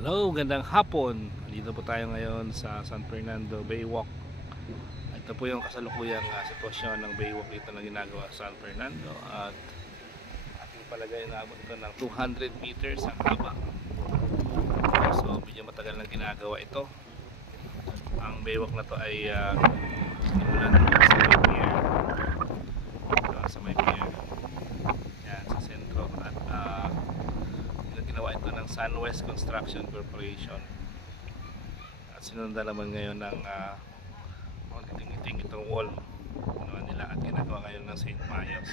Hello, gandang hapon. Dito po tayo ngayon sa San Fernando Baywalk. Ito po yung kasalukuyang sitwasyon ng Baywalk dito na ginagawa sa San Fernando. At ating palagay na abot ito ng 200 meters ang haba. So medyo matagal na ginagawa ito. Ang Baywalk na to ay simulan sa may pier. Sa may pier. Yan, sa sentro. At ginawa ito ng Sunwest Construction Corporation at sinundan naman ngayon ng itong wall nila at ginagawa ngayon ng St. Mayos.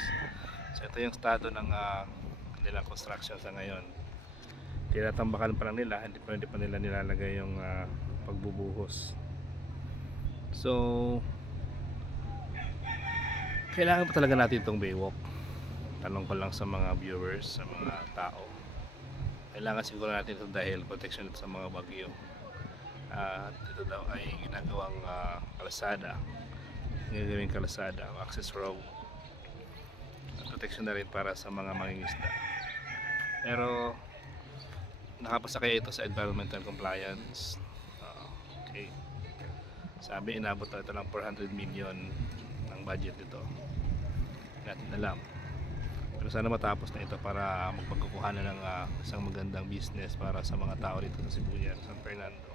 So ito yung estado ng kanilang construction sa ngayon. Tinatambakan pa lang nila, hindi pa nila nilalagay yung pagbubuhos. So kailangan pa talaga natin itong Baywalk. Tanong ko lang sa mga viewers, sa mga tao, kailangan siguro natin ito dahil protection ito sa mga bagyo. At ito daw ay ginagawang kalsada, gagawing kalsada, access road, protection na rin para sa mga mangingisda. Pero nakapasa kaya ito sa environmental compliance? Okay, sabi inabot na ito ng 400 million ng budget nito, hindi natin alam. Pero sana matapos na ito para magpagkukuhanan ng isang magandang business para sa mga tao dito sa Sibuyan, San Fernando.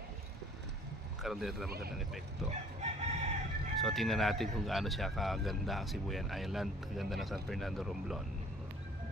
Karoon din ito ng magandang epekto. So tingnan natin kung gaano siya kaganda ang Sibuyan Island, kaganda ng San Fernando Romblon.